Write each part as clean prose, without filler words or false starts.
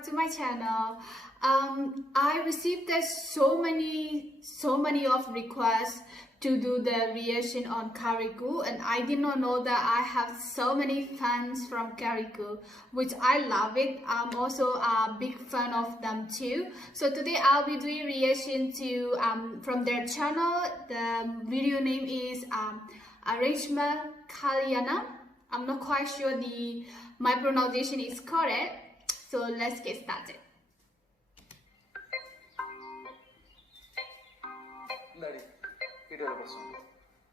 back to my channel. I received so many of requests to do the reaction on Carico, and I did not know that I have so many fans from Carico, which I love it. I'm also a big fan of them too. So today I'll be doing reaction to from their channel. The video name is Arishma Kalyana. I'm not quite sure my pronunciation is correct. So let's get started.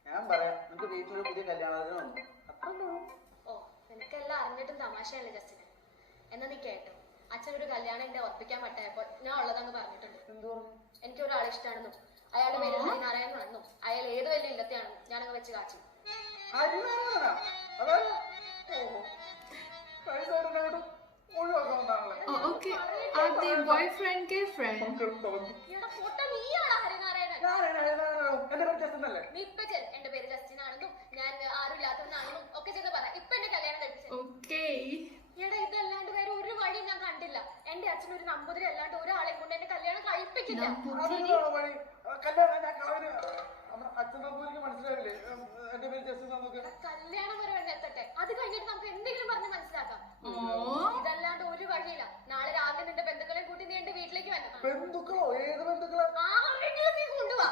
ഞാൻ പറയാം നിനക്ക് വീട്ടിലൊരു പുതിയ കല്യാണത്തിന് ഓ നിനക്കെല്ലാം അറിഞ്ഞിട്ടും തമാശയല്ലേ Justin. എന്നാ നീ കേട്ടോ, അച്ഛനൊരു കല്യാണം എന്റെ ഉറപ്പിക്കാൻ പറ്റായപ്പോ ഞാൻ ഉള്ളതങ്ങ് പറഞ്ഞിട്ടുണ്ട്. എനിക്ക് ഒരാളെ ഇഷ്ടമാണെന്നും അയാളുടെ പേര് ഹരിനാരായണനാണെന്നും അയാൾ ഏത് വലിയ ഇല്ലത്തെയാണെന്നും ഞാനങ്ങ് വെച്ച് കാച്ചു. Oh, okay. Are they boyfriend, girlfriend? Photo നീയാണോ ഹരിനാരായണൻ? നീ ഇപ്പൊ എന്റെ പേര് ജസ്റ്റിൻ ആണെന്നും ഞാൻ ആരുമില്ലാത്തവനാണെന്നും ഒക്കെ ചെന്ന് പറ. ഇപ്പൊ എന്റെ കല്യാണം കഴിപ്പിച്ചു. Okay. എടാ, ഇതല്ലാണ്ട് വേറെ ഒരു വഴിയും ഞാൻ കണ്ടില്ല. എന്റെ അച്ഛൻ ഒരു നമ്പൂതിരി അല്ലാണ്ട് ഒരാളെയും കൊണ്ട് എന്റെ കല്യാണം കഴിപ്പിക്കില്ല. കല്യാണം വരെ വേണ്ട എത്തട്ടെ, അത് കഴിഞ്ഞിട്ട് നമുക്ക് എന്തെങ്കിലും പറഞ്ഞ് മനസ്സിലാക്കാം. ഇതല്ലാണ്ട് ഒരു വഴിയില്ല. നാളെ രാവിലെ നിന്റെ ബന്ധുക്കളെ കൂട്ടി നീ എന്റെ വീട്ടിലേക്ക് വരണം. നീ കൊണ്ടുവാ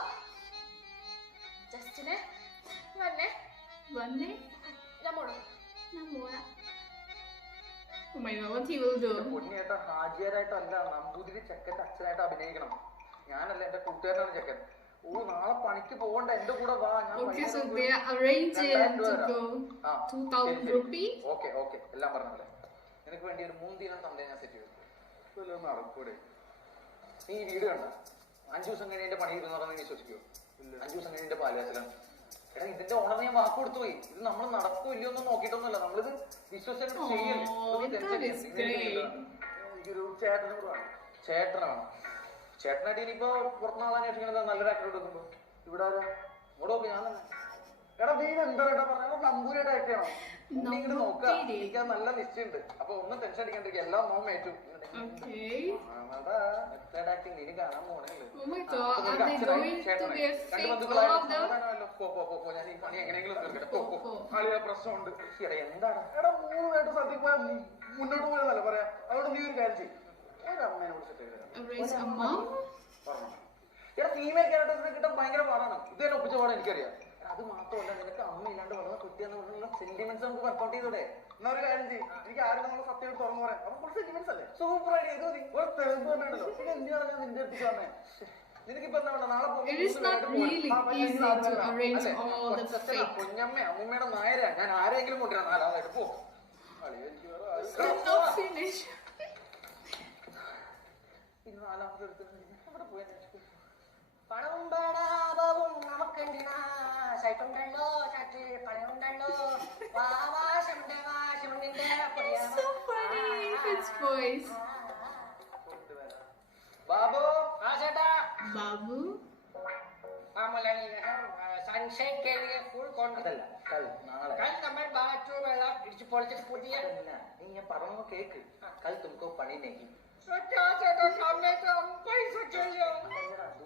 ജസ്റ്റിനെ. Vane? നമ്മോട് Namora. Oh my god, what he will do? പൊന്നിയേട്ട ഹാജിയാരായിട്ടല്ല, Namboothiri ചെക്കന്റെ അച്ഛനായിട്ട് അഭിനയിക്കണം. ഞാനല്ല, എന്റെ കൂട്ടുകാരനാണ് ചെക്കൻ. നാളെ പണിക്ക് പോകണ്ട, എന്റെ കൂടെ വാ. Okay, so they are arranging to go 2000 rupees. Okay എല്ലാം പറഞ്ഞല്ലേ. നിനക്ക് വേണ്ടി ഒരു 3 ദിനം തന്നെ ഞാൻ സെറ്റ് ചെയ്തു. നടക്കൂടെ? നീ ഈ വീട് കണ്ട 5 ദിവസം കഴിഞ്ഞ പണി ഇരുന്ന് പറഞ്ഞാൽ നീ വിശ്വസിക്കുമോ? 5 ദിവസം കഴിഞ്ഞ പാലുകാച്ചിലാണ്. എടാ, ഇതിന്റെ ഓണർ ഞാൻ വാക്ക് കൊടുത്തു പോയി. ഇത് നമ്മൾ നടക്കോ ഇല്ലയോ ഒന്നും നോക്കിയിട്ടൊന്നുമല്ല, നമ്മളിത് വിശ്വസിച്ചിട്ട് ചെയ്യല്ലേ. എനിക്കൊരു ചേട്ടനാണ്. ചേട്ടനായിട്ട് ഇനിയിപ്പോ പുറത്തുനാളെ അന്വേഷിക്കണത് നല്ലൊരു ആക്ടർ എടുക്കുമ്പോ ഇവിടെ ഇവിടെ നോക്കി ഞാൻ തന്നെ. എടാ, നീ എന്താ പറഞ്ഞ നമ്പൂരായിട്ട് ആക്ട് ചെയ്യണം. ഇങ്ങോട്ട് നോക്കുക, എനിക്ക് നല്ല നിശ്ചയുണ്ട്. അപ്പൊ ഒന്നും ടെൻഷൻ അടിക്കാണ്ടിരിക്കുക, എല്ലാം നോം ഏറ്റു. ആക്ടിങ് നീ കാണാൻ പോണേ. ഞാൻ ഈ പണി എങ്ങനെയെങ്കിലും തീർക്കട്ടെ. പ്രശ്നമുണ്ട്. എന്താണ്? എടാ, 3 പേരുടെ സ്ഥലത്തേക്ക് പോയാൽ മുന്നോട്ട് പോയതല്ല പറയാ. അതുകൊണ്ട് നീ ഒരു കാര്യം ചെയ്യും, ഒരമ്മേനോട് സെറ്റ് ചെയ്ത് എടാ, ഫീമെയിൽ ക്യാരക്ടേഴ്സിനെ കിട്ടാൻ ഭയങ്കര പാടാണ്. ഇത് തന്നെ ഒപ്പിച്ച പാടാൻ എനിക്കറിയാം. അത് മാത്രമല്ല, നിനക്ക് അമ്മയില്ലാണ്ട് വളർന്ന കുട്ടിയെന്ന് പറഞ്ഞുള്ള സെന്റിമെന്റ്സ് നമുക്ക് വർക്കൗട്ട് ചെയ്തോടെ. എന്നാ ഒരു കാര്യം ചെയ്യും, എനിക്ക് ആരും നമ്മൾ സത്യമായിട്ട് തുറന്നു പറയാം. അപ്പൊ കുറച്ച് സെന്റിമെന്റ്സ് അല്ലേ? Super idea. ഇത് മതി. ഒരു തെളിവ് തന്നെയാണല്ലോ. പിന്നെ എന്തിനാണ് ഞാൻ നിന്റെ അടുത്തേക്ക് വന്നേ? നിനക്കിപ്പോ എന്താ വേണ്ട? നാളെ കുഞ്ഞമ്മ അമ്മൂമ്മയുടെ നായരാ. ഞാൻ ആരെങ്കിലും കൊണ്ടുവരാം. നാലാമതായിട്ട് പോ. ഇന്ന് നാലാമത് എടുത്ത് അവിടെ പോയാൽ പണവും പാടാപവും നമുക്കെന്തിനാ? സൈറ്റുണ്ടല്ലോ, ചാറ്റ് പണമുണ്ടല്ലോ. ബാബു. ചേട്ടാ. Babu. സൺഷൈൻ കേറിയ ഫുൾ കോൺഫിഡൻസ്. നമ്മൾ ബാത്റൂം എല്ലാം ഇടിച്ചു പൊളിച്ചിട്ട് പുതിയ നീ ഞാൻ പറഞ്ഞു കേക്ക്. കൽ തുമക്കോ പണി നെഹി.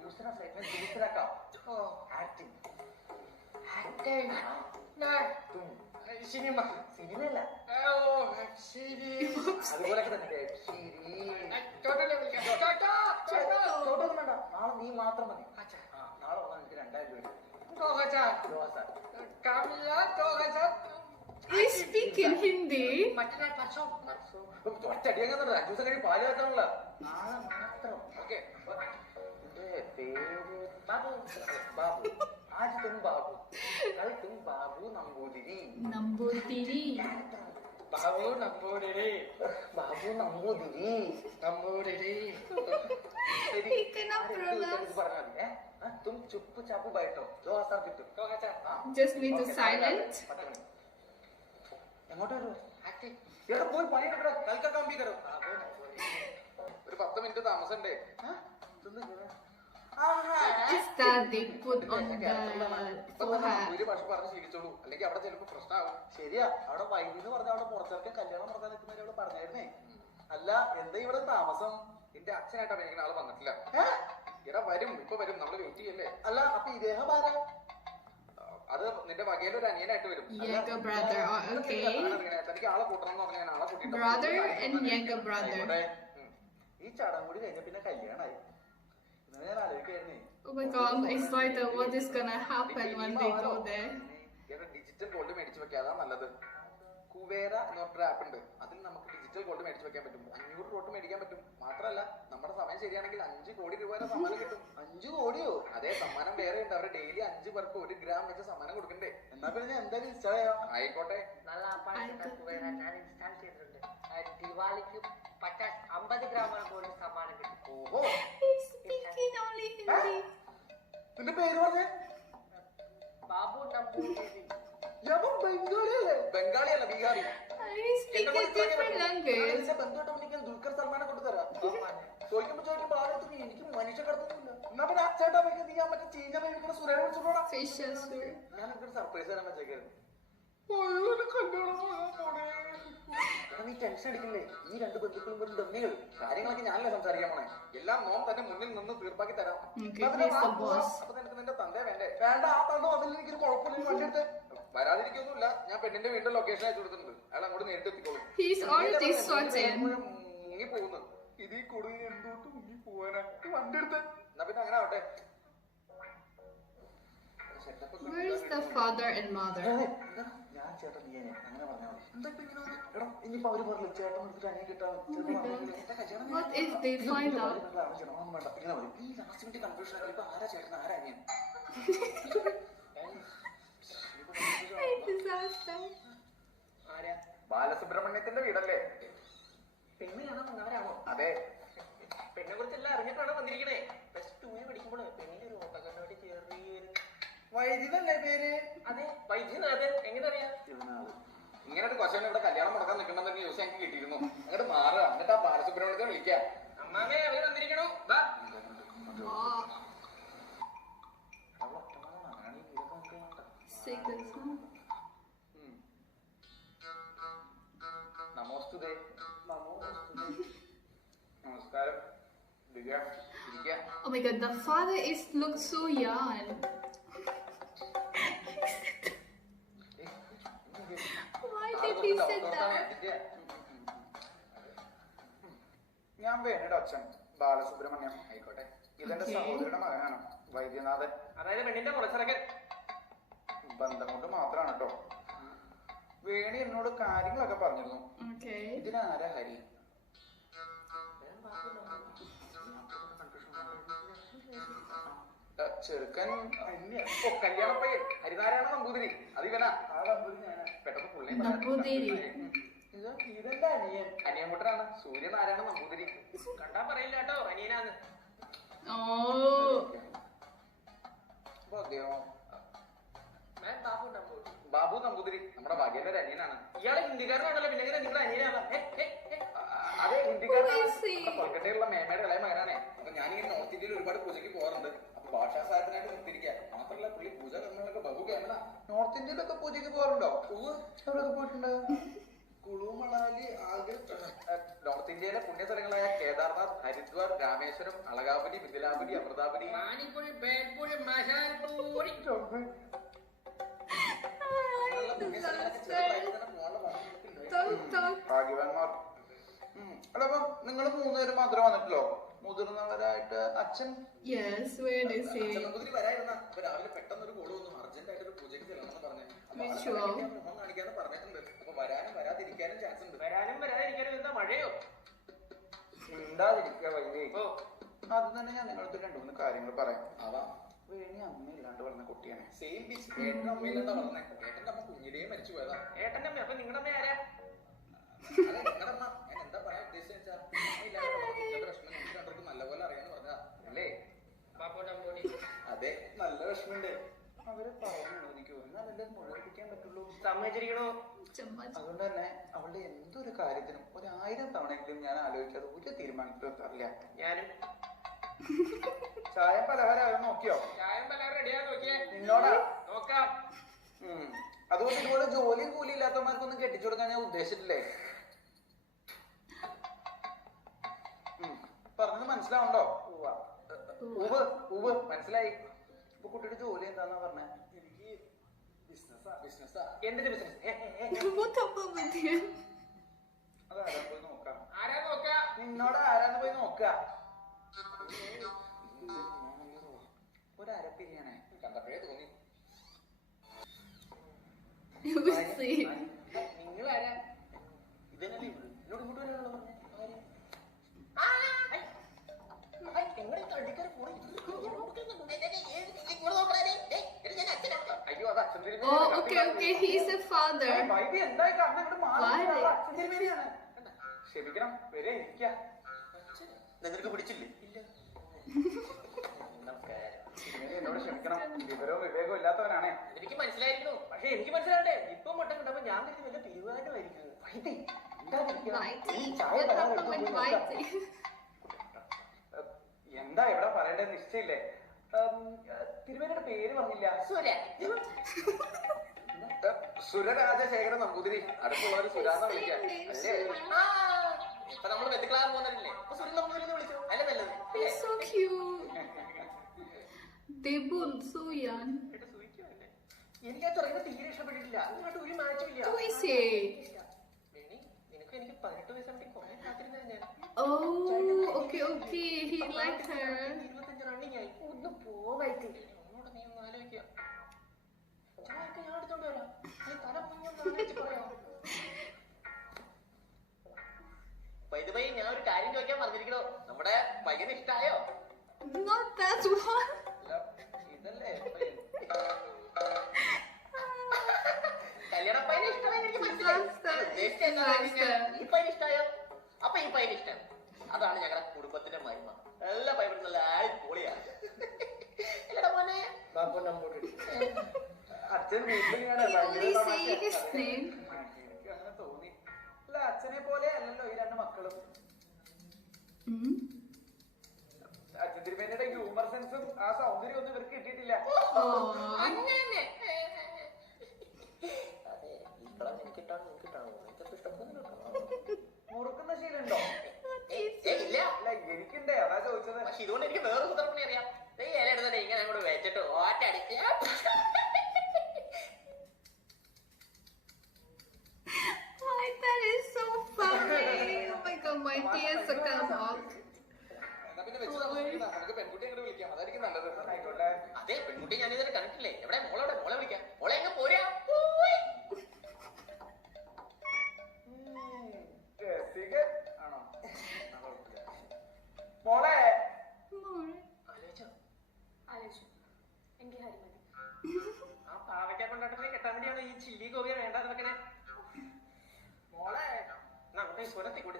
दूसरा सेगमेंट दूसरा का एक्टिंग तुम സിനിമ സിനിമയല്ല അതുപോലൊക്കെ തന്നെ. ചോട്ടൊന്നും വേണ്ട, നാളെ നീ മാത്രം മതി. നാളെ വന്നാൽ എനിക്ക് 2000 രൂപ. We speak in Hindi. ഒറ്റടിയങ്ങ 5 ദിവസം കഴിഞ്ഞ് പാല് വെക്കാനുള്ള നാളെ മാത്രം. ഓക്കെ, പേര് ബാബു. ബാബു ആജ് തും ബാബു, കൽ തും Babu Namboothiri. Nambutiri. Babu Namboothiri. Babu Namboothiri. Namboothiri. He cannot pronounce. പറഞ്ഞാൽ മതി. തും ചുപ്പ് ചാപ്പ് ബൈട്ടോ 2000 കിട്ടും. Just need to silent. എങ്ങോട്ടാ പോയി പണിയെടുക്കട. കൽക്കം കരോ ഒരു 10 minute താമസണ്ടേ? Is that they put on the forehead? ഒരു ഭാഷ പറഞ്ഞ് ശീലിച്ചോളൂ, അല്ലെങ്കിൽ അവിടെ ചിലപ്പോ പ്രശ്നമാകും. ശരിയാ, അവിടെ വൈദ്യുതി പറഞ്ഞ അവിടെ പുറത്തിറക്കാൻ കല്യാണം നടത്താൻ നിൽക്കുന്നവരെ അവള് പറഞ്ഞായിരുന്നേ. അല്ല എന്താ ഇവിടെ താമസം? നിന്റെ അച്ഛനായിട്ട് അഭിനയിക്കുന്ന ആള് വന്നിട്ടില്ല. ഇടാ വരും, ഇപ്പൊ വരും, നമ്മള് വെയിറ്റ് ചെയ്യല്ലേ. അല്ല അപ്പൊ ഇദ്ദേഹം ആരാ? അത് നിന്റെ വകയിലൊരു അനിയനായിട്ട് വരും. Younger brother. Oh, okay. തനിക്ക് ആളെ കൂട്ടണം എന്ന് പറഞ്ഞാൽ ഞാൻ ആളെ കൂട്ടിയിട്ട് Brother and younger brother. ഈ ചടങ്ങ് കൂടി കഴിഞ്ഞ പിന്നെ കല്യാണായി. ഇന്ന് ഞാൻ ആലോചിക്കായിരുന്നേ. Oh my god, I'm excited. What is gonna happen when they go there? Digital gold മേടിച്ചു വെക്കുക, അതാ നല്ലത്. കുവേര എന്ന് പറഞ്ഞൊരു ആപ്പ് ഉണ്ട്, അതിൽ നമുക്ക് ഡിജിറ്റൽ ഗോൾഡ് മേടിച്ചു വെക്കാൻ പറ്റും. 500 റോട്ട് മേടിക്കാൻ പറ്റും. മാത്രമല്ല നമ്മുടെ സമയം ശരിയാണെങ്കിൽ 5 കോടി രൂപ വരെ സമ്മാനം കിട്ടും. 5 കോടിയോ? അതേ സമ്മാനം വേറെ ഉണ്ട്. അവർ ഡെയിലി 5 പേർക്ക് 1 ഗ്രാം വെച്ച് സമ്മാനം കൊടുക്കണ്ടേ. എന്നാ പിന്നെ ഞാൻ എന്തായാലും ഇൻസ്റ്റാൾ ചെയ്യാം. ആയിക്കോട്ടെ. നല്ല ആപ്പാണ് കുവേര, ഞാൻ ഇൻസ്റ്റാൾ ചെയ്തിട്ടുണ്ട്. ദിവാലിക്ക് 50 ഗ്രാം പോലും സമ്മാനം കിട്ടും. ഓഹോ, He's speaking only Hindi. നിന്റെ പേര് പറഞ്ഞേ? ബാബു നമ്പൂതിരി. ഞാൻ ബംഗാളിയല്ലേ? ബംഗാളി അല്ല, Bihari. He speaks a different language. ബന്ധുട്ടം Dulquer സൽമാനെ കൊടുത്തരാ. ചോദിക്കുമ്പോ ആലോചിച്ചു എനിക്ക് മനുഷ്യ കിടത്തൊന്നുമില്ല. എന്നാ പിന്നെ അച്ഛേട്ടാ നീ ഞാൻ മറ്റേ ചീഞ്ഞ വേവിക്കുന്ന സുരേഷ് വിളിച്ചോടാ. Facial hair. ഞാൻ എനിക്കൊരു സർപ്രൈസ് തരാൻ വെച്ചേക്കായിരുന്നു. നീ ടെൻഷൻ അടിക്കില്ലേ? ഈ 2 ബന്ധുക്കളും വെറും ദണ്ണികൾ. കാര്യങ്ങളൊക്കെ ഞാനല്ലേ സംസാരിക്കാൻ പോണേ. എല്ലാം നോം തന്നെ മുന്നിൽ നിന്ന് തീർപ്പാക്കി തരാം. Okay, he's the boss. അപ്പൊ നിനക്ക് നിന്റെ തന്തേ വേണ്ടേ? വേണ്ട, ആ തന്നു അതിൽ എനിക്കൊരു കുഴപ്പമില്ല. വണ്ടി എടുത്ത് വരാതിരിക്കൊന്നുമില്ല. ഞാൻ പെണ്ണിന്റെ വീട്ടിൽ ലൊക്കേഷൻ അയച്ചു കൊടുത്തിട്ടുണ്ട്. അയാൾ അങ്ങോട്ട് നേരിട്ട് എത്തിക്കോളും. He's already sorted. മുങ്ങി പോകുന്നു. ഇതിൽ കൊടു എന്തോട്ട് മുങ്ങി പോവാനാ? വണ്ടി എടുത്ത്. എന്നാ പിന്നെ അങ്ങനെ ആവട്ടെ. Where is the father and mother? ഞാൻ ചേട്ടൻ നീ അങ്ങനെ പറഞ്ഞാൽ മതി. എന്താ ഇപ്പൊ ഇങ്ങനെ എടാ ഇനിയിപ്പോ അവര് പറഞ്ഞു ചേട്ടൻ എടുത്തിട്ട് അനിയൻ കിട്ടാൻ What if they find out? വേണ്ട ഇങ്ങനെ മതി. ഈ ലാസ്റ്റ് മിനിറ്റ് കൺഫ്യൂഷൻ ആക്കി ഇപ്പൊ ആരാ ചേട്ടൻ ആരാ അനിയൻ? Disaster. ആരാ? ബാലസുബ്രഹ്മണ്യത്തിന്റെ വീടല്ലേ? പെണ്ണിനാണോ മങ്ങാരാണോ? അതെ. പെണ്ണെ കുറിച്ചെല്ലാം അറിഞ്ഞിട്ടാണ് വന്നിരിക്കണേ. +2 പഠിക്കുമ്പോൾ പെണ്ണിന്റെ ഒരു ഓട്ടക്കണ്ണോടി ചെറിയൊരു വൈദ്യുതല്ലേ പേര്? അതെ വൈദ്യനാഥൻ. എങ്ങനെ അറിയാം? ഇങ്ങനെ ഒരു ക്വസ്റ്റൻ ഇവിടെ കല്യാണം മുടക്കാൻ നിൽക്കണമെന്ന ന്യൂസ് എനിക്ക് കിട്ടിയിരുന്നു. അങ്ങോട്ട് മാറുക, എന്നിട്ട് ആ ബാലസുബ്രഹ്മണ്യത്തെ വിളിക്കുക. അമ്മാമേ അവര് വന്നിരിക്കണോ? വാ. Wow. Seconds, huh? നമോസ്തുതേ. നമസ്കാരം. ഇരിക്കുക. Oh my god, the father looks so young. Why did he sit down? ഞാൻ വേണിയുടെ അച്ഛൻ ബാലസുബ്രഹ്മണ്യം. ആയിക്കോട്ടെ. ഇതെന്റെ Okay. സഹോദരിയുടെ മകനാണ് വൈദ്യനാഥൻ. അതായത് പെണ്ണിന്റെ മുളച്ചിറക്കൻ. ബന്ധം കൊണ്ട് മാത്രമാണ് കേട്ടോ. വേണി എന്നോട് കാര്യങ്ങളൊക്കെ പറഞ്ഞിരുന്നു. Okay. ഇതിനാരാ ഹരി? ചെറുക്കൻ കല്യാണപ്പയ്യൻ ഹരിനാരായണ നമ്പൂതിരി. അതിവനാ പെട്ടെന്ന് പുള്ളി Nambudiri. ഇതെന്റെ അനിയൻ. അനിയൻകുട്ടനാണ് സൂര്യനാരായണ നമ്പൂതിരി. കണ്ടാ പറയില്ല കേട്ടോ അനിയനാന്ന്. Oh. അപ്പൊ അദ്ദേഹം ഞാൻ ബാബു നമ്പൂതിരി. ബാബു നമ്പൂതിരി നമ്മുടെ ഭാഗ്യന്റെ ഒരു അനിയനാണ്. ഇയാള് ഹിന്ദിക്കാരനാണല്ലോ, പിന്നെ എങ്ങനെ നിങ്ങളുടെ അനിയനാവാ? അതെ, ഹിന്ദിക്കാരനാണ്. Who is he? കൊൽക്കത്തയിലുള്ള മേമയുടെ ഇളയ മകനാണേ. അപ്പൊ ഞാനിങ്ങനെ നോർത്ത് ഇന്ത്യയിൽ ഒരുപാട് പൂജയ്ക്ക് പോകാറുണ്ട്. അപ്പൊ ഭാഷാ സഹായത്തിനായിട്ട് നിർത്തിയിരിക്കുക. മാത്രമല്ല പുള്ളി പൂജ കർമ്മങ്ങളൊക്കെ ബഹു കേമന. നോർത്ത് ഇന്ത്യയിലൊക്കെ പൂജയ്ക്ക് പോകാറുണ്ടോ? എവിടെയൊക്കെ പോയിട്ടുണ്ട്? കുളു, മണാലി, ആഗ്ര. നോർത്ത് ഇന്ത്യയിലെ പുണ്യസ്ഥലങ്ങളായ കേദാർനാഥ്, ഹരിദ്വാർ, രാമേശ്വരം, അളകാപുരി, മിഥിലാപുരി, അമൃതാപുരി. പാനിപ്പുഴി, ബേൽപുഴി, മസാലപ്പൂരി. ഭാഗ്യവാന്മാർ. അല്ല അപ്പം നിങ്ങൾ 3 പേര് മാത്രമേ വന്നിട്ടുള്ളൂ? മുതിർന്നവരായിട്ട് അച്ഛൻ Yes, where is he? Namboothiri വരായിരുന്ന. അപ്പൊ രാവിലെ പെട്ടെന്ന് ഒരു കോള് വന്നു, അർജന്റ് ആയിട്ട് ഒരു പൂജയ്ക്ക് ചെല്ലണമെന്ന് പറഞ്ഞു. മുഖം കാണിക്കാന്ന് പറഞ്ഞിട്ടുണ്ട്. അപ്പൊ വരാനും വരാതിരിക്കാനും ചാൻസ് ഉണ്ട്. വരാനും വരാതിരിക്കാനും എന്താ മഴയോ? ഉണ്ടാതിരിക്കുക വൈകി. ഓ, അത് തന്നെ ഞാൻ നിങ്ങൾക്ക് 2-3 കാര്യങ്ങൾ പറയാം. അതാ വേണി അമ്മയില്ലാണ്ട് പറഞ്ഞ കുട്ടിയാണ്. Same beach. ഏട്ടന്റെ അമ്മയില്ലാണ്ടാ പറഞ്ഞേ. ഏട്ടന്റെ അമ്മ കുഞ്ഞിലേ മരിച്ചു പോയതാ. ഏട്ടന്റെ അമ്മ. അപ്പൊ നിങ്ങളുടെ അമ്മ ആരാ? അതെ, നിങ്ങളുടെ അമ്മ. ഞാൻ എന്താ പറയാൻ ഉദ്ദേശിച്ച വിഷമം നമുക്ക് രണ്ടർക്കും നല്ലപോലെ അറിയാന്ന് പറഞ്ഞാ അല്ലേ? ബാബു നമ്പൂതിരി. അതെ, നല്ല വിഷമുണ്ട്. അവര് പറയുന്നു എനിക്ക് എന്നാലല്ലേ മുഴുവിപ്പിക്കാൻ പറ്റുള്ളൂ. സമ്മതിച്ചിരിക്കണോ? അതുകൊണ്ട് തന്നെ അവളുടെ എന്തൊരു കാര്യത്തിനും 1000 തവണയെങ്കിലും ഞാൻ ആലോചിക്കാതെ ഒരു തീരുമാനത്തിലെത്താറില്ല. ഞാനും. ചായ പലഹാരം നോക്കിയോ? ചായം പലഹാരം റെഡിയാ നോക്കിയേ. നിന്നോടാ? നോക്കാം. അതുകൊണ്ട് ഇതുപോലെ ജോലിയും കൂലി ഇല്ലാത്തവന്മാർക്കൊന്നും കെട്ടിച്ചു കൊടുക്കാൻ ഞാൻ ഉദ്ദേശിച്ചിട്ടില്ലേ. മനസ്സിലാവുണ്ടോ? ഉവ് ഉവ് മനസ്സിലായി. ഇപ്പൊ കുട്ടിയുടെ ജോലി എന്താന്നാ പറഞ്ഞേ? എനിക്ക് ബിസിനസ്സാ. എന്തിന്റെ business? What about with you? അതാരാ പോയി നോക്കാം. ആരാ നോക്കാ? നിന്നോട് ആരാന്ന് പോയി നോക്ക. ഒരു അരപ്പിരിയാണേ കണ്ടപ്പോഴേ തോന്നി. You will see. നിങ്ങളാരാ? ഇതന്നെ എന്നോട് ഇങ്ങോട്ട് വരാനുള്ള പറഞ്ഞേ. അയ്യോ അത് അച്ഛൻ തിരുമേനി. Oh, okay. He's a father. വൈദ്യ എന്തായി കാരണം ഇവിടെ Why? അച്ഛൻ തിരുമേനിയാണ്. ക്ഷമിക്കണം വരെ ഇരിക്ക. നിനക്ക് പിടിച്ചില്ലേ? ഇല്ല. എന്നോട് ക്ഷമിക്കണം. വിവരവും വിവേകവും ഇല്ലാത്തവനാണേ. എനിക്ക് മനസ്സിലായിരുന്നു. പക്ഷെ എനിക്ക് മനസ്സിലാണ്ടേ ഇപ്പൊ മുട്ട കിട്ടപ്പോ ഞാൻ കരുതി വല്ല പിരിവായിട്ടുമായിരിക്കും. Mighty. What happened with Mighty? എന്താ ഇവിടെ പറയേണ്ടത് നിശ്ചയില്ലേ? തിരുമേനിയുടെ പേര് പറഞ്ഞില്ല. സുരരാജശേഖരൻ നമ്പൂതിരി. അടുത്തുള്ളവര് സുരാന്ന് വിളിക്കാം അല്ലേ? ഇപ്പൊ നമ്മള് ബന്ധുക്കളാകാൻ പോകുന്നല്ലേ? അപ്പൊ സുരൻ നമ്പൂതിരി വിളിച്ചു. അല്ല നല്ലത്. He's so cute. Debul, so young. എനിക്ക് ആ തുടങ്ങി തീരെ ഇഷ്ടപ്പെട്ടിട്ടില്ല. അതുകൊണ്ട് ഒരു മാച്ചും ഇല്ല. Who is he? നിനക്ക് എനിക്ക് 18 വയസ്സാണെങ്കിൽ കുറെ കാത്തിരുന്ന ഞാൻ. Oh, okay. He liked her. 25 running ആയി. ഒന്ന് പോവായിട്ട് ഒന്നോട് നീ ഒന്ന് ആലോചിക്കുക. ചായയൊക്കെ ഞാൻ എടുത്തോണ്ട് വരാം. നീ തല മുങ്ങൊന്ന് ആലോചിച്ച് പറയാം. വൈദ്യുതി ഞാൻ ഒരു കാര്യം ചോദിക്കാൻ പറഞ്ഞിരിക്കണോ? നമ്മുടെ പയ്യന് ഇഷ്ടായോ? Not that one. ഇതല്ലേ കല്യാണ പയ്യനെ ഇഷ്ടമായി എനിക്ക് മനസ്സിലായി. ഉദ്ദേശിച്ചത് എന്താണെന്ന് വെച്ചാൽ ഈ പയ്യന് ഇഷ്ടായോ? അപ്പൊ ഈ പയ്യന് ഇഷ്ടം. അതാണ് ഞങ്ങളുടെ കുടുംബത്തിന്റെ മഹിമ. എല്ലാ പയ്യനും നല്ല പൊളിയാണ്. എല്ലടാ മോനെ ബാപ്പു നമ്പൂതിരി. അച്ഛൻ വീട്ടിലിങ്ങനെ He only say his name. എനിക്ക് അങ്ങനെ തോന്നി. അല്ല അച്ഛനെ പോലെ അല്ലല്ലോ ഈ രണ്ട് മക്കളും. Hmm? അച്ഛൻ തിരുമേനിയുടെ ഹ്യൂമർ സെൻസും ആ സൗന്ദര്യം ഒന്നും ഇവർക്ക് കിട്ടിയിട്ടില്ല. Oh. അങ്ങനെ അതെ ഈ കളം എനിക്കിട്ടാണ് നിനക്കിട്ടാണോ? എനിക്കത് ഇഷ്ടപ്പെടുന്നില്ല. മുറുക്കുന്ന ശീലമുണ്ടോ? ഇല്ല. അല്ല എനിക്കുണ്ടേ, അതാ ചോദിച്ചത്. പക്ഷെ ഇതുകൊണ്ട് എനിക്ക് വേറെ കുതിർപ്പണി അറിയാം. ഈ ഇല എടുത്തിട്ട് ഇങ്ങനെ അങ്ങോട്ട് വെച്ചിട്ട് ഓറ്റടിച്ച് Why, that is so funny. Oh my god, my tears are come out. എന്നാ പിന്നെ വെച്ച് നമുക്ക് പെൺകുട്ടി അങ്ങോട്ട് വിളിക്കാം, അതായിരിക്കും നല്ലത്. ആയിക്കോട്ടെ. അതെ പെൺകുട്ടി ഞാൻ ഇതുവരെ കണ്ടിട്ടില്ലേ. എവിടെ മോളെവിടെ? മോളെ വിളിക്കാം. മോളെ എങ്ങനെ പോരാ? രസികൻ ആണോ? മോളെ ആലോചിച്ചോ? ആലോചിച്ചു. എനിക്ക് ഹരിമതി. ആ പാവയ്ക്ക കൊണ്ടാട്ടത്തിനെ കെട്ടാൻ വേണ്ടിയാണ് ഈ ചില്ലി കോവിയ വേണ്ടാതെ വെക്കണേ. മോളെ നമുക്ക് സ്വരത്തി കൂടി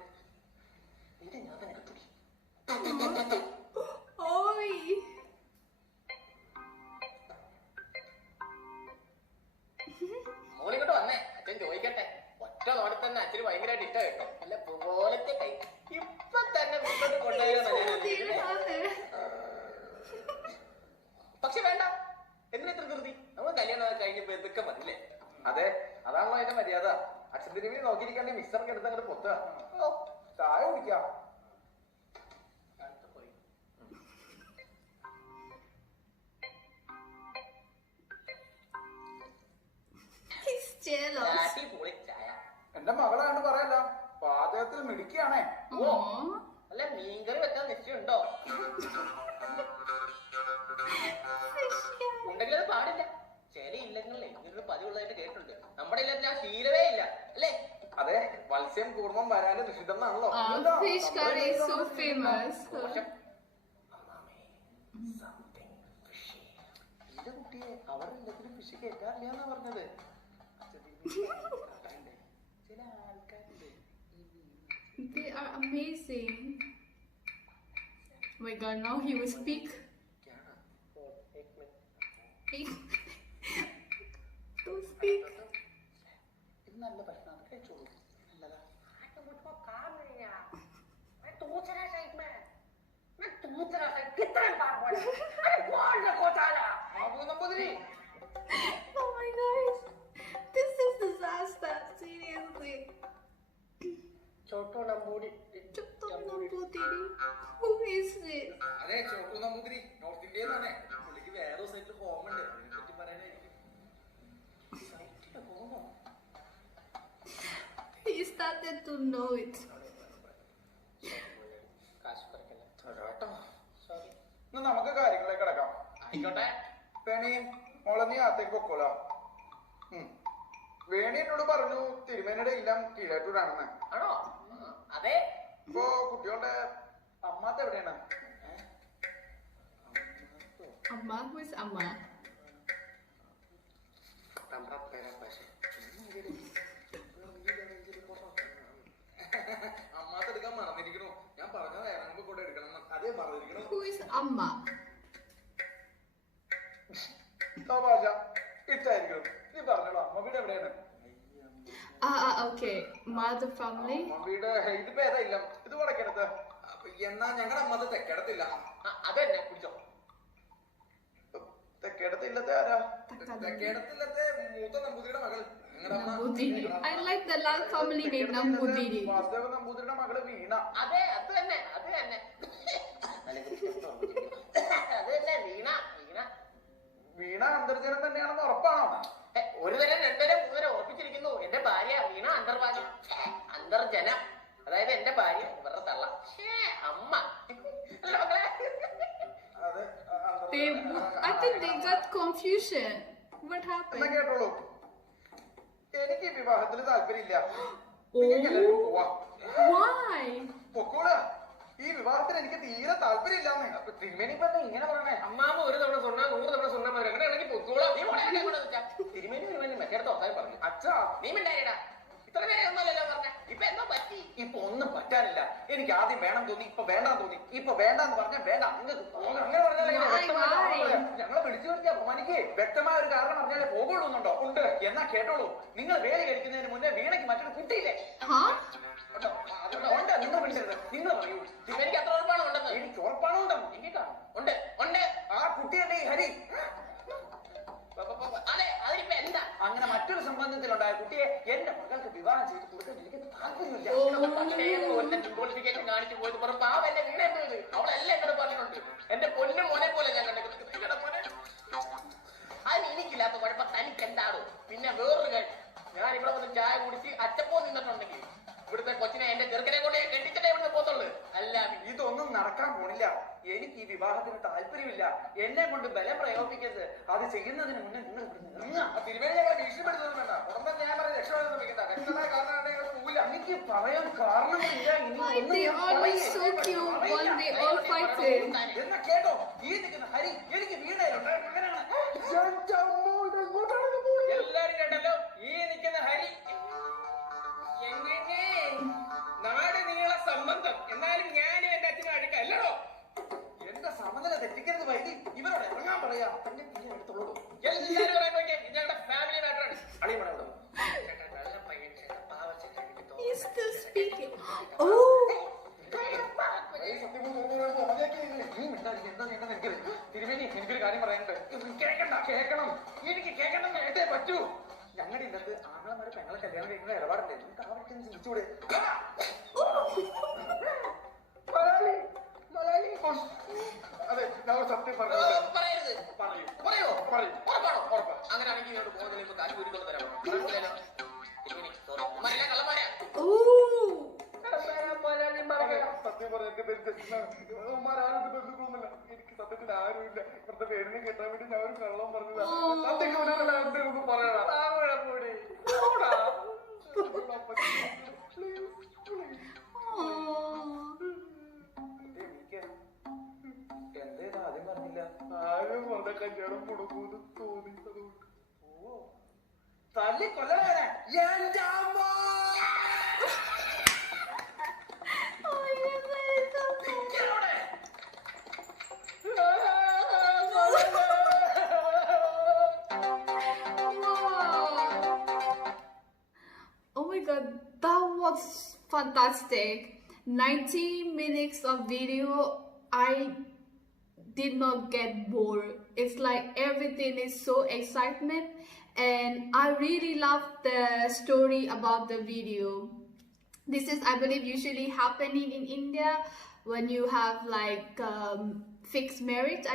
ഇത് ഞാൻ തന്നെ കെട്ടൂടി. Oi. മോളിങ്ങോട്ട് വന്നേ, അച്ഛൻ ചോദിക്കട്ടെ. ഒറ്റ നോടത്ത് തന്നെ അച്ഛന് ഭയങ്കരമായിട്ട് ഇഷ്ടം കേട്ടോ. അല്ല പോലത്തെ കൈ ഇപ്പൊ തന്നെ വീട്ടിലോട്ട് കൊണ്ടുപോയി. പക്ഷെ വേണ്ട, എന്തിനാ ഇത്ര ധൃതി? നമ്മൾ കല്യാണം കഴിഞ്ഞപ്പോ എന്തൊക്കെ മതില്ലേ? അതെ, അതാണല്ലോ അതിന്റെ മര്യാദ. അച്ഛൻ തിരുമേനി നോക്കിയിരിക്കാണ്ട് മിക്സറൊക്കെ എടുത്ത് അങ്ങോട്ട് പൊത്തുക. ചായ കുടിക്കാം. പോയി He's jealous. പൊളി ചായ. എന്റെ മകളാണ് പറയല്ല, പാചകത്തിൽ മിടുക്കിയാണേ. Aww. അല്ല മീൻകറി വെക്കാൻ നിശ്ചയമുണ്ടോ? ഉണ്ടെങ്കിൽ അത് പാടില്ല. ചില ഇല്ലങ്ങളിലെ ഇങ്ങനൊരു പതിവുള്ളതായിട്ട് കേട്ടിട്ടുണ്ട്. നമ്മുടെ ഇല്ലത്തിൽ ആ ശീലമേ ഇല്ല അല്ലേ? അതെ, മത്സ്യം കൂർമ്മം വരാനും നിഷിദ്ധം എന്നാണല്ലോ. Fish curry is so famous. ദോഷം. അമ്മാമേ, something fishy. ഇത് കുട്ടിയെ അവർ എല്ലാത്തിനും ഫിഷ് കേൾക്കാറില്ല എന്നാ പറഞ്ഞത്. ചില ആൾക്കാരുണ്ട്. They are amazing. Oh my god, now he will speak. Don't speak. ഇത് നല്ല ഭക്ഷണം കഴിച്ചോളൂ. നല്ലതാ. मुझको काम नहीं है। मैं दूसरा साइड में, मैं दूसरा साइड कितने बार बोला? अरे कौन रखो चाला? Babu Namboothiri. Oh my gosh. This is disaster. Seriously. छोटो Namboori Chutto Nambutiri. Who is started to know it. കാശ് കുറയ്ക്കല്ലേ. Sorry. എന്നാ നമുക്ക് കാര്യങ്ങളിലേക്ക് കിടക്കാം. ആയിക്കോട്ടെ. വേണി മോളെ നീ അകത്തേക്ക് പൊക്കോളാം. വേണി എന്നോട് പറഞ്ഞു തിരുമേനിയുടെ എല്ലാം കീഴാറ്റൂരാണെന്ന്. ആണോ? അതെ. ഇപ്പൊ കുട്ടികളുടെ അമ്മാത്ത എവിടെയാണ്? Amma, who is Amma? അമ്മാത്ത എടുക്കാൻ മറന്നിരിക്കണു. ഞാൻ പറഞ്ഞത് ഇറങ്ങുമ്പോ കൂടെ എടുക്കണം. അതേ മറന്നിരിക്കണു. Who is Amma? തമാശ ഇട്ടായിരിക്കും. നീ പറഞ്ഞോളൂ അമ്മ വീട് എവിടെയാണ്? Okay. Mother family? അമ്മ വീട് ഇതിപ്പോ ഏതാ ഇല്ല. ഇത് വടക്കെടുത്ത്. എന്നാ ഞങ്ങളുടെ അമ്മത് തെക്കെടുത്തില്ല. അതെന്നെ കുടിച്ചോ. തെക്കേടത്തില്ലത്തെ ആരാ? തെക്കേടത്തില്ലത്തെ മൂത്ത നമ്പൂതിരിയുടെ മകൾ. Nambudiri. I like the last family name Nambudiri. വാസുദേവ നമ്പൂതിരിയുടെ മകള് വീണ. അതെ അത് തന്നെ അത് തന്നെ വീണ വീണ വീണ അന്തർജനം തന്നെയാണെന്ന് ഉറപ്പാണോ? ഒരു തരം രണ്ടുതരം മൂന്നുതരം ഉറപ്പിച്ചിരിക്കുന്നു. എന്റെ ഭാര്യ വീണ അന്തർവാദി അന്തർജനം, അതായത് എന്റെ ഭാര്യ ഇവരുടെ തള്ള അമ്മ. അല്ല മക്കളെ, I think they got confusion. What എന്നാ happened? കേട്ടോളൂ, എനിക്ക് ഈ വിവാഹത്തിന് താല്പര്യമില്ല. നിങ്ങൾക്ക് എല്ലാവർക്കും പോവാം. Why? പൊക്കോളാ. ഈ വിവാഹത്തിന് എനിക്ക് തീരെ താല്പര്യമില്ലാന്ന്. അപ്പൊ തിരുമേനി ഇപ്പൊ ഇങ്ങനെ പറയണേ? അമ്മാമ ഒരു തവണ സ്വണ്ണ 100 തവണ സ്വണ്ണ മതി അങ്ങനെയാണെങ്കിൽ പൊക്കോളാം. നീ തിരുമേനി തിരുമേനി മറ്റേടത്ത് ഓർത്താൻ പറഞ്ഞു. അച്ഛാ നീ മിണ്ടായിടാ. ഇത്ര നേരം ഒന്നുമല്ലല്ലോ പറഞ്ഞ. ഇപ്പൊ എന്തോ പറ്റി? ഇപ്പൊ ഒന്നും പറ്റാനില്ല. എനിക്ക് ആദ്യം വേണം തോന്നി, ഇപ്പൊ വേണ്ടാന്ന് തോന്നി. ഇപ്പൊ വേണ്ടാന്ന് പറഞ്ഞാൽ വേണ്ട. നിങ്ങൾക്ക് അങ്ങനെ പറഞ്ഞാൽ ഞങ്ങളെ വിളിച്ചു വരുത്തി അപമാനിക്ക്. വ്യക്തമായ ഒരു കാരണം പറഞ്ഞാലേ പോകുള്ളൂന്നുണ്ടോ? ഉണ്ട്. എന്നാ കേട്ടോളൂ, നിങ്ങൾ വേലി കഴിക്കുന്നതിന് മുന്നേ വീണയ്ക്ക് മറ്റൊരു കുട്ടിയില്ലേ? ഉണ്ട്. നിങ്ങൾ വിളിച്ചത് നിങ്ങൾ പറയൂ. എനിക്ക് അത്ര ഉറപ്പാണോ ഉണ്ടെന്ന്? എനിക്ക് ഉറപ്പാണോ ഉണ്ടെന്ന്? എനിക്ക് കാണും. ഉണ്ട് ഉണ്ട്. ആ കുട്ടിയല്ലേ ഈ ഹരി? അതെ, അതിനിപ്പോ എന്താ? അങ്ങനെ മറ്റൊരു സംബന്ധത്തിലുണ്ടായ കുട്ടിയെ എന്റെ മകൾക്ക് വിവാഹം ചെയ്ത് കൊടുക്കാൻ എനിക്ക് താല്പര്യമില്ല. ക്വാളിഫിക്കേഷൻ കാണിച്ചു പോയത് പറഞ്ഞു. പാവം എന്റെ വീട് എന്തത് അവളെല്ലാം എന്നോട് പറഞ്ഞിട്ടുണ്ട്. എന്റെ പൊന്നും മോനെ പോലെ ഞാൻ കണ്ടിട്ടുണ്ട്. മോനെ അതിന് എനിക്കില്ലാത്ത കുഴപ്പം തനിക്ക് എന്താണോ? പിന്നെ വേറൊരു കാര്യം, ഞാൻ ഇവിടെ വന്ന് ചായ കുടിച്ച് അച്ചപ്പോ നിന്നിട്ടുണ്ടെങ്കിൽ ഇവിടുത്തെ കൊച്ചിനെ എന്റെ ചെറുക്കനെ കൊണ്ട് കെട്ടിച്ചിട്ടേ ഇവിടുന്ന് പോത്തുള്ളൂ. അല്ല ഇതൊന്നും നടക്കാൻ പോണില്ല. എനിക്ക് ഈ വിവാഹത്തിന് താല്പര്യമില്ല. എന്നെ കൊണ്ട് ബലം പ്രയോഗിക്കരുത്. അത് ചെയ്യുന്നതിന് മുന്നേ നിങ്ങൾ തിരുവേണി ഞങ്ങളെ ഭീഷണിപ്പെടുന്നത് വേണ്ട. ഉടനെ ഞാൻ പറയാൻ രക്ഷപ്പെടുന്ന വ്യക്തമായ കാരണം പോവില്ല. എനിക്ക് പറയാൻ കാരണമില്ല. Why they always so cute when they all fighting? എന്നാ കേട്ടോ, ഈ നിൽക്കുന്ന ഹരി എനിക്ക് വീണായിരുന്നു. അങ്ങനെയാണ് എല്ലാരും കേട്ടല്ലോ. ഈ നിൽക്കുന്ന ഹരി നാട് നീള സംബന്ധം. എന്നാലും ഞാനും എന്റെ അച്ഛനും അടുക്കല്ലോ. എന്റെ സമനില തെറ്റിക്കരുത് വൈകി. ഇവരോട് ഇറങ്ങാൻ പറയാ. തന്നെ തീരെ എടുത്തോളൂ. എല്ലാരും പറയാൻ നോക്കിയാ ഇത് ഞങ്ങളുടെ family മാറ്ററാണ്. അളിയവിടെ He's still speaking. Oh! തിരുമേനി എനിക്കൊരു കാര്യം പറയാനുണ്ട്. കേൾക്കണം. എനിക്ക് കേൾക്കണം. നേരത്തെ പറ്റൂ. ഞങ്ങളുടെ ഇന്നത്തെ ആങ്ങളമാരെ പെങ്ങളെ കല്യാണം കഴിക്കുന്ന ഇടപാടല്ലേ? നിങ്ങൾക്ക് ആ വഴിക്ക് ചിന്തിച്ചൂടെ? അതെ, ഞാൻ സത്യം പറഞ്ഞു. പറയരുത്. പറയൂ. പറയോ? പറയൂ. ഉറപ്പാണോ? ഉറപ്പ്. അങ്ങനെയാണെങ്കിൽ ഇങ്ങോട്ട് പോകുന്നതിന് കാശ് കൂടിക്കൊണ്ട് തരാമോ? കള്ളന്മാരാ. Oh! സത്യം പറയാം, എന്റെ പേര് ജസ്റ്റിനാരും ബന്ധുക്കളൊന്നുമില്ല. എനിക്ക് സത്യത്തിൽ ആരുമില്ല. ഇവിടുത്തെ പേരിനെ കെട്ടാൻ വേണ്ടി ഞാൻ ഒരു കള്ളം പറഞ്ഞതാ. സത്യക്ക് ഒന്നും പറയണം. എന്തേതാ ആദ്യം പറഞ്ഞില്ല? ആരും പറഞ്ഞ കല്യാണം മുടക്കൂന്ന് തോന്നി. ഓ തല്ലി കൊല്ലണേ. എന്റെ അമ്മ Oh my god, that was fantastic. 90 minutes of video. I did not get bored. It's like everything is so excitement, and I really love the story about the video. This is, I believe, usually happening in India when you have like fixed marriage,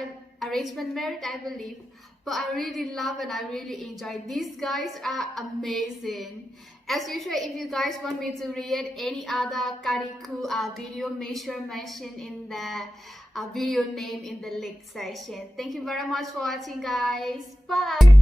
arrangement marriage, I believe. but I really love and I really enjoy. These guys are amazing. As usual, if you guys want me to react any other Kariku video, make sure mention in the video name in the link section. Thank you very much for watching, guys. Bye.